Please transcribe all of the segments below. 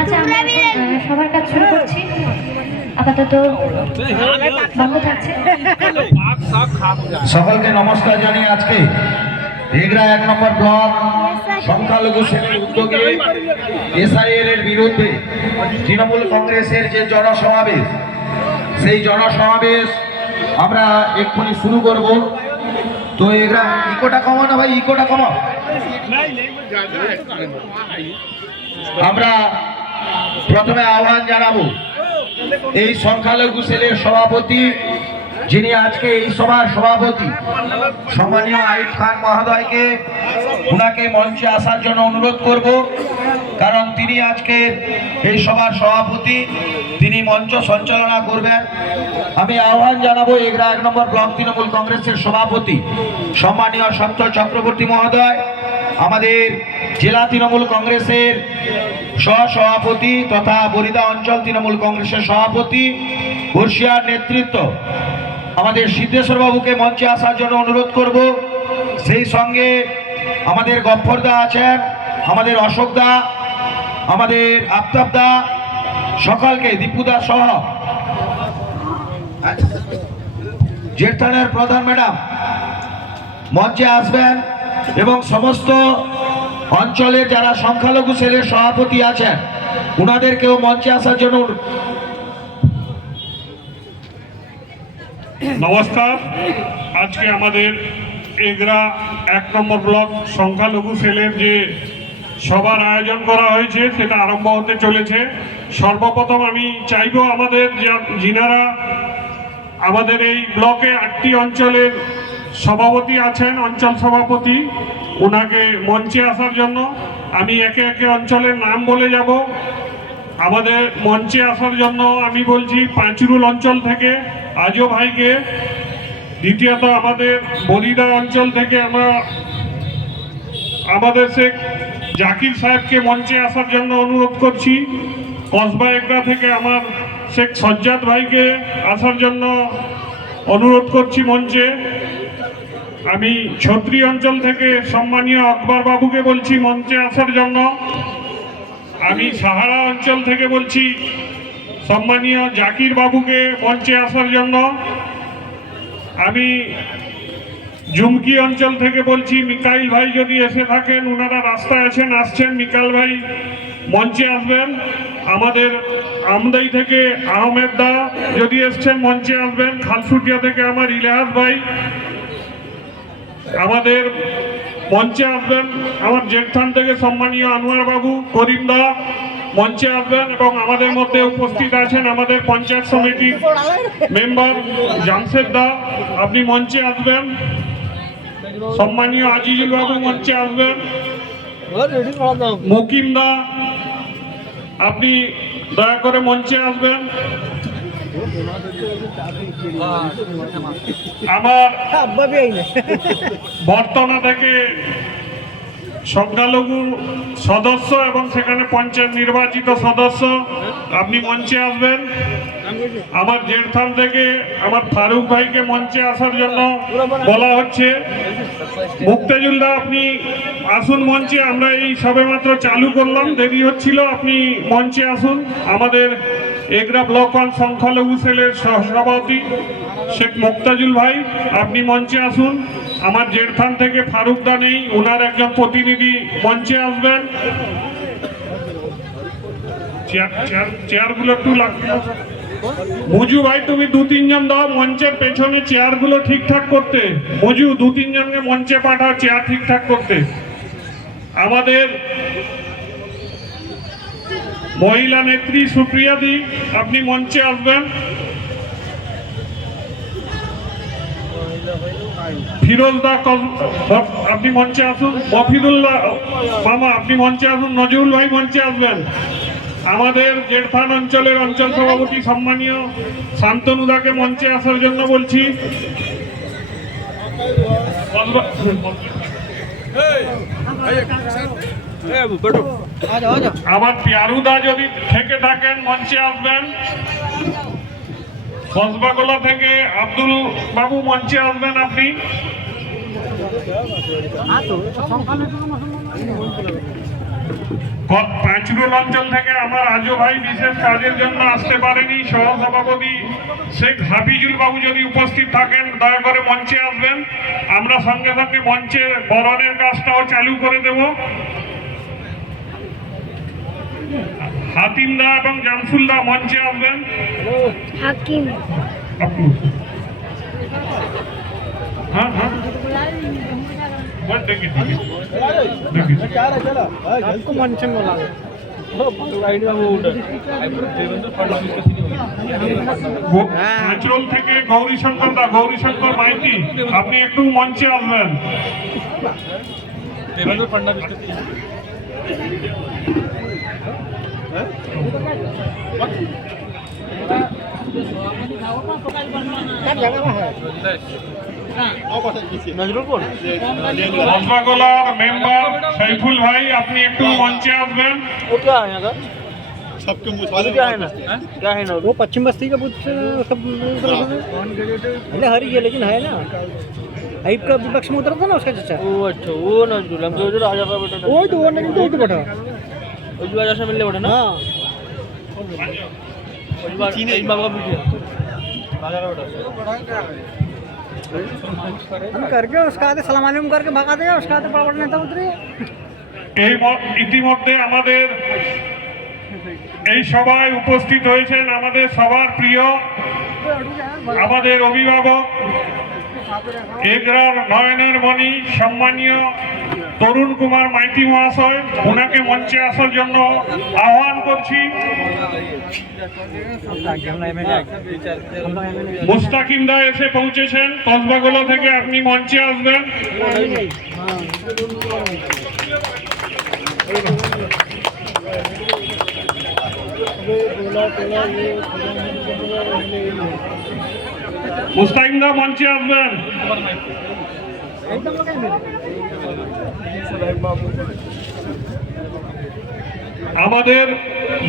আচ্ছা, আমরা সবার কাজ শুরু করছি। আপাতত বন্ধ থাকছে। সকলকে নমস্কার জানিয়ে আজকে এগরা 1 নম্বর ব্লক সংখ্যালঘু শ্রেণীর উদ্যোগে এসআইএল এর বিরুদ্ধে তৃণমূল কংগ্রেসের যে জনসমাবেশ, সেই জনসমাবেশ আমরা এক্ষুনি শুরু করব। তো এগরা ইকোটা কমো না ভাই, ইকোটা কমো। আমরা প্রথমে আহ্বান জানাবো এই সংখ্যালঘু সেলের সভাপতি, যিনি আজকে এই সভার সভাপতি, সম্মানীয় আইব খান মহোদয়কে, উনাকে মঞ্চে আসার জন্য অনুরোধ করব, কারণ তিনি আজকে এই সভার সভাপতি, তিনি মঞ্চ সঞ্চালনা করবেন। আমি আহ্বান জানাবো এগরা 1 নম্বর ব্লক তৃণমূল কংগ্রেসের সভাপতি সম্মানীয় সন্তোষ চক্রবর্তী মহোদয়, আমাদের জেলা তৃণমূল কংগ্রেসের সহসভাপতি তথা বরিদা অঞ্চল তৃণমূল কংগ্রেসের সভাপতি বর্ষিয়ার নেতৃত্ব আমাদের সিদ্ধেশ্বর বাবুকে মঞ্চে আসার জন্য অনুরোধ করব। সেই সঙ্গে আমাদের গফ্ফরদা আছেন, আমাদের অশোকদা, আমাদের আফতাবদা, সকলকে, দীপুদা সহ জেঠথানের প্রধান ম্যাডাম মঞ্চে আসবেন এবং সমস্ত অঞ্চলের যারা সংখ্যালঘু সেলের সভাপতি আছেন উনাদেরকেও মঞ্চে আসার জন্য। নমস্কার। আজকে আমাদের এগরা 1 নম্বর ব্লক সংখ্যালঘু সেলের যে সভার আয়োজন করা হয়েছে সেটা আরম্ভ হতে চলেছে। সর্বপ্রথম আমি চাইব আমাদের যিনারা আমাদের এই ব্লকে 8টি অঞ্চলের সভাপতি আছেন, অঞ্চল সভাপতি, ওনাকে মঞ্চে আসার জন্য। আমি একে একে অঞ্চলের নাম বলে যাব। আমাদের মঞ্চে আসার জন্য আমি বলছি পাঁচরুল অঞ্চল থেকে আজও ভাইকে, দ্বিতীয়ত আমাদের বরিদা অঞ্চল থেকে আমরা আমাদের শেখ জাকির সাহেবকে মঞ্চে আসার জন্য অনুরোধ করছি। কসবা এগরা থেকে আমার শেখ সজ্জাদ ভাইকে আসার জন্য অনুরোধ করছি মঞ্চে। আমি ছত্রি অঞ্চল থেকে সম্মানীয় আকবর বাবুকে বলছি মঞ্চে আসার জন্য। আমি সাহারা অঞ্চল থেকে বলছি সম্মানীয় জাকির বাবুকে মঞ্চে আসার জন্য। আমি জুমকি অঞ্চল থেকে বলছি মিকাইল ভাই যদি এসে থাকেন, ওনারা রাস্তায় আছেন, আসছেন, মিকাইল ভাই মঞ্চে আসবেন। আমাদের আমদাই থেকে আহমেদ দা যদি এসছেন মঞ্চে আসবেন। খালসুটিয়া থেকে আমার ইলিয়াস ভাই আমাদের মঞ্চে আসবেন। আমার জেঠথান থেকে সম্মানীয় আনোয়ার বাবু, করিম দা মঞ্চে আসবেন। এবং আমাদের মধ্যে উপস্থিত আছেন আমাদের পঞ্চায়েত সমিতির মেম্বার জামশেদ দা, আপনি মঞ্চে আসবেন। সম্মানীয় আজিজুল বাবু মঞ্চে আসবেন। মুকিম দা আপনি দয়া করে মঞ্চে আসবেন। আমার বর্তনা থেকে সংখ্যালঘু সদস্য এবং সেখানে পঞ্চায়েত নির্বাচিত সদস্য আপনি মঞ্চে আসবেন। আমার জেঠথান থেকে আমার ফারুক ভাইকে মঞ্চে আসার জন্য বলা হচ্ছে। মুক্তাজুল্লাহ আপনি আসুন মঞ্চে, আমরা এই সবেমাত্র চালু করলাম, দেরি হচ্ছিল, আপনি মঞ্চে আসুন। আমাদের এগরা ব্লক 1 সংখ্যালঘু সেলের সভাপতি শেখ মুক্তাজুল ভাই আপনি মঞ্চে আসুন। আমার জেঠথান থেকে ফারুক দা নেই, ওনার একজন প্রতিনিধি মঞ্চে আসবেন। চেয়ারগুলো একটু লাগবে। মজু ভাই তুমি 2-3 জন দাও মঞ্চের পেছনে চেয়ারগুলো ঠিকঠাক করতে। মজু 2-3 জনকে মঞ্চে পাঠাও চেয়ার ঠিকঠাক করতে। আমাদের মহিলা নেত্রী সুপ্রিয়া দি আপনি মঞ্চে আসবেন। ফিরোজ দা আপনি মঞ্চে আসুন। মফিদুল্লাহ মামা আপনি মঞ্চে আসুন। নজরুল ভাই মঞ্চে আসবেন। আমাদের জেঠথান অঞ্চলের অঞ্চল সভাপতি সম্মানীয় শান্তনুদাকে মঞ্চে আসার জন্য বলছি। আমার পিয়ারুদা যদি থেকে থাকেন মঞ্চে আসবেন। কসবাগোলা থেকে আব্দুল বাবু মঞ্চে আসবেন আপনি। পাঁচরুল অঞ্চল থেকে আমার আজও ভাই বিশেষ কাজের জন্য আসতে পারেনি। সহসভাপতি শেখ হাফিজুল বাবু যদি উপস্থিত থাকেন দয়া করে মঞ্চে আসবেন। আমরা সঙ্গে সঙ্গে মঞ্চে বরণের কাজটাও চালু করে দেব। হাতিমদা এবং জামসুলদা মঞ্চে আসবেন। হাকিম হ্যাঁ হ্যাঁ দেখি দেখি পাঁচরোল থেকে গৌরীশঙ্কর মাইতি, আপনি একটু মঞ্চে আসবেন। देवेंद्र फडणवीस রসগোলার মেম্বার সাইফুল ভাই, আপনি একটু মঞ্চে আসবেন। वो क्या है यहाँ का सबके क्या है ना क्या है ना वो पश्चिम बस्ती का बुद्ध सब पहले हरी है लेकिन है ना आइब का विपक्ष में उतरा था ना उसका चचा। ओ अच्छा वो ना जुलम के उधर राजा का बेटा वो तो लेकिन तो बेटा वो जो राजा से मिलने बेटा ना हां वो बात तीन बाबा का बेटा राजा का बेटा हम करके उसका आते सलाम अलैकुम करके भगा देगा उसका आते बड़ा बड़ा नेता उतरे। এই ইতিমধ্যে আমাদের এই সভায় উপস্থিত হয়েছেন আমাদের সবার প্রিয় আমাদের অভিভাবক এগরার নয়নের মণি সম্মানীয় তরুণ কুমার মাইতি মহাশয়। ওনাকে মঞ্চে আসার জন্য আহ্বান করছি। মুস্তাকিমদা এসে পৌঁছেছেন কসবাগোলা থেকে, আপনি মঞ্চে আসবেন। মুস্তাকিমদা মঞ্চে আসবেন। আমাদের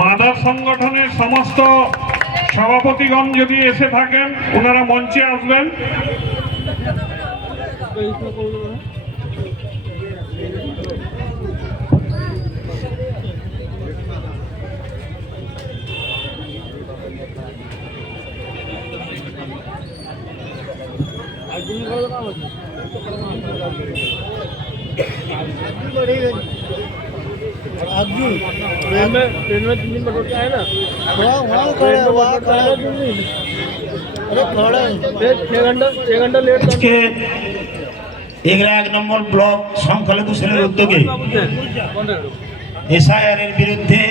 মাদার সংগঠনের সমস্ত সভাপতিগণ যদি এসে থাকেন ওনারা মঞ্চে আসবেন। ट्रेन में 3 दिन बटोर के आए ना वहाँ खड़ा 6 घंटा लेट আজকে এগরা 1 নম্বর ব্লক সংখ্যালঘু সেলের উদ্যোগে এসআইআর এর বিরুদ্ধে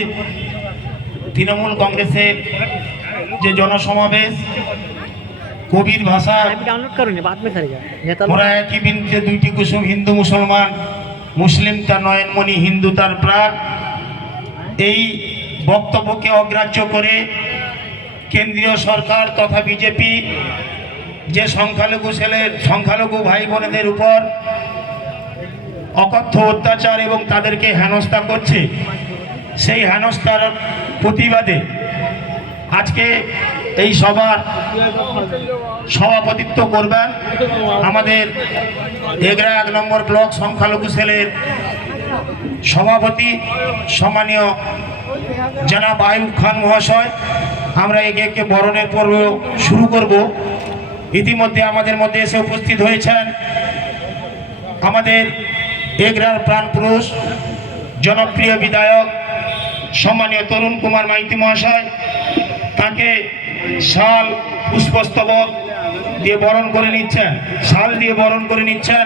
তৃণমূল কংগ্রেসের যে জনসমাবেশ কবির ভাষা डाउनलोड करो नहीं बाद में करेगा মোরা একই বৃন্তে দুইটি কুসুম, হিন্দু মুসলমান, মুসলিম তার নয়নমণি, হিন্দু তার প্রাণ, এই বক্তব্যকে অগ্রাহ্য করে কেন্দ্রীয় সরকার তথা বিজেপি যে সংখ্যালঘু ভাই বোনেদের উপর অকথ্য অত্যাচার এবং তাদেরকে হেনস্থা করছে, সেই হেনস্থার প্রতিবাদে আজকে এই সভার সভাপতিত্ব করবেন আমাদের এগরা 1 নম্বর ব্লক সংখ্যালঘু সেলের সভাপতি সম্মানীয় জনাব আইয়ুব খান মহাশয়। আমরা একে বরণের পর্ব শুরু করব। ইতিমধ্যে আমাদের মধ্যে এসে উপস্থিত হয়েছেন আমাদের এগরার প্রাণপুরুষ জনপ্রিয় বিধায়ক সম্মানীয় তরুণ কুমার মাইতি মহাশয়। তাকে শাল পুষ্পস্তবক দিয়ে বরণ করে নিচ্ছেন, শাল দিয়ে বরণ করে নিচ্ছেন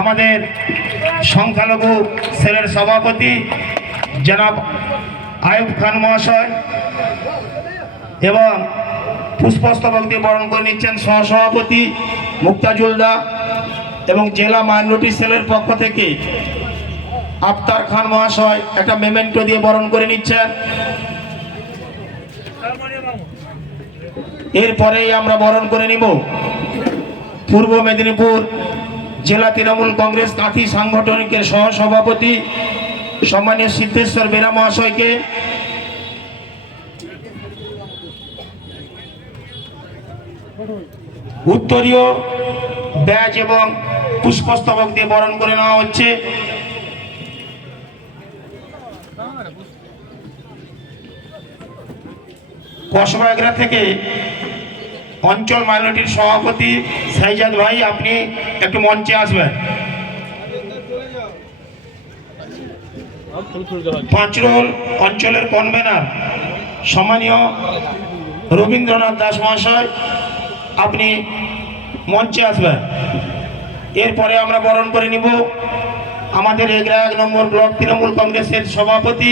আমাদের সংখ্যালঘু সেলের সভাপতি জনাব আইয়ুব খান মহাশয়, এবং পুষ্পস্তবক দিয়ে বরণ করে নিচ্ছেন সহসভাপতি মুক্তাজুল দা, এবং জেলা মাইনরিটি সেলের পক্ষ থেকে আফতার খান মহাশয় একটা মেমেন্টো দিয়ে বরণ করে নিচ্ছেন। এরপরেই আমরা বরণ করে নিব পূর্ব মেদিনীপুর জেলা তৃণমূল কংগ্রেস কাঁথি সাংগঠনিকের সহসভাপতি সম্মানীয় সিদ্ধেশ্বর বেরা মহাশয়কে। উত্তরীয় ব্যাজ এবং পুষ্পস্তবক দিয়ে বরণ করে নেওয়া হচ্ছে। কসবা এগরা থেকে অঞ্চল মাইনরিটির সভাপতি সাইজাদ ভাই, আপনি একটু মঞ্চে আসবেন। পাঁচরোল অঞ্চলের কনভেনার সম্মানীয় রবীন্দ্রনাথ দাস মহাশয়, আপনি মঞ্চে আসবেন। এরপরে আমরা বরণ করে নিব আমাদের এগরা 1 নম্বর ব্লক তৃণমূল কংগ্রেসের সভাপতি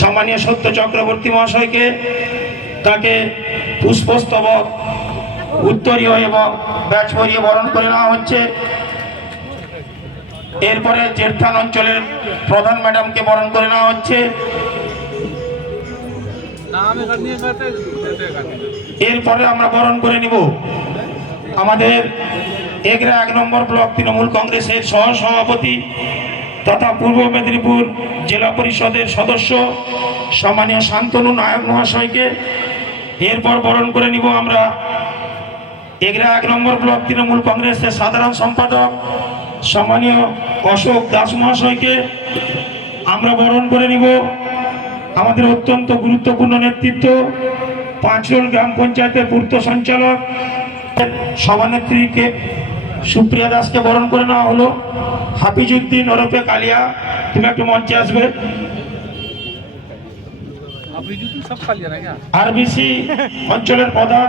সম্মানীয় সত্য চক্রবর্তী মহাশয়কে। তাকে পুষ্পস্তবক, উত্তরীয় এবং ব্যাচ পরিয়ে বরণ করে নেওয়া হচ্ছে। এরপরে জেঠথান অঞ্চলের প্রধান ম্যাডামকে বরণ করে নেওয়া হচ্ছে। এরপরে আমরা বরণ করে নিব আমাদের এগরা 1 নম্বর ব্লক তৃণমূল কংগ্রেসের সহ সভাপতি তথা পূর্ব মেদিনীপুর জেলা পরিষদের সদস্য সম্মানীয় শান্তনু নায়ক মহাশয়কে। এরপর বরণ করে নিব আমরা এগরা 1 নম্বর ব্লক তৃণমূল কংগ্রেসের সাধারণ সম্পাদক সম্মানীয় অশোক দাস মহাশয়কে। আমরা বরণ করে নিব আমাদের অত্যন্ত গুরুত্বপূর্ণ নেতৃত্ব পাঁচরোল গ্রাম পঞ্চায়েতের পূর্ত সঞ্চালক সভানেত্রীকে সুপ্রিয়া দাসকে বরণ করে নেওয়া হলো। হাফিজউদ্দিন ওরফে কালিয়া, তুমি একটু মঞ্চে আসবে। আরবিসি অঞ্চলের প্রধান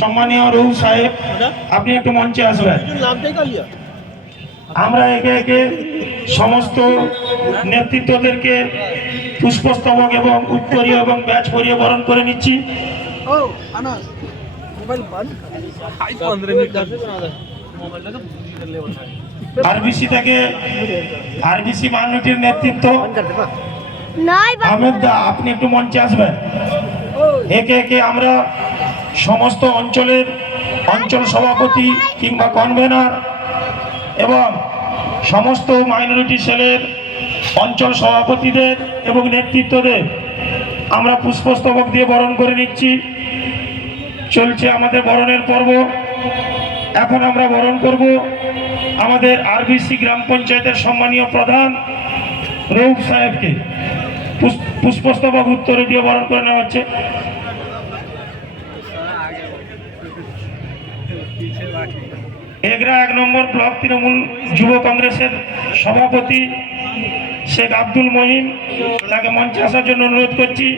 সম্মানীয় রৌ সাহেব, আপনি একটু মঞ্চে আসবেন। আমরা একে একে সমস্ত নেতৃত্বদেরকে পুষ্পস্তবক এবং উত্তরীয় এবং ব্যাচ পরিয়ে বরণ করে নিচ্ছি। আরবিসি থেকে আরবিসি মাইনরিটির নেতৃত্ব আহমেদ দা, আপনি একটু মঞ্চে আসবেন। একে একে আমরা সমস্ত অঞ্চলের অঞ্চল সভাপতি কিংবা কনভেনার এবং সমস্ত মাইনরিটি সেলের অঞ্চল সভাপতিদের এবং নেতৃত্বদের আমরা পুষ্পস্তবক দিয়ে বরণ করে নিচ্ছি। চলছে আমাদের বরণের পর্ব। এখন আমরা বরণ করব আমাদের আরবিসি গ্রাম পঞ্চায়েতের সম্মানীয় প্রধান রৌফ সাহেবকে। পুষ্পস্তবক উত্তরে দিয়ে বরণ করে নেওয়া হচ্ছে। এগরা 1 নম্বর ব্লক তৃণমূল যুব কংগ্রেসের সভাপতি শেখ আব্দুল মহিন, তাকে মঞ্চে আসার জন্য অনুরোধ করছি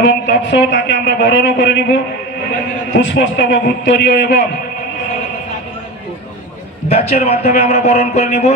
এবং তৎসহ তাকে আমরা বরণও করে নিব পুষ্পস্তবক, উত্তরীয় এবং ব্যাচের মাধ্যমে আমরা বরণ করে নিব।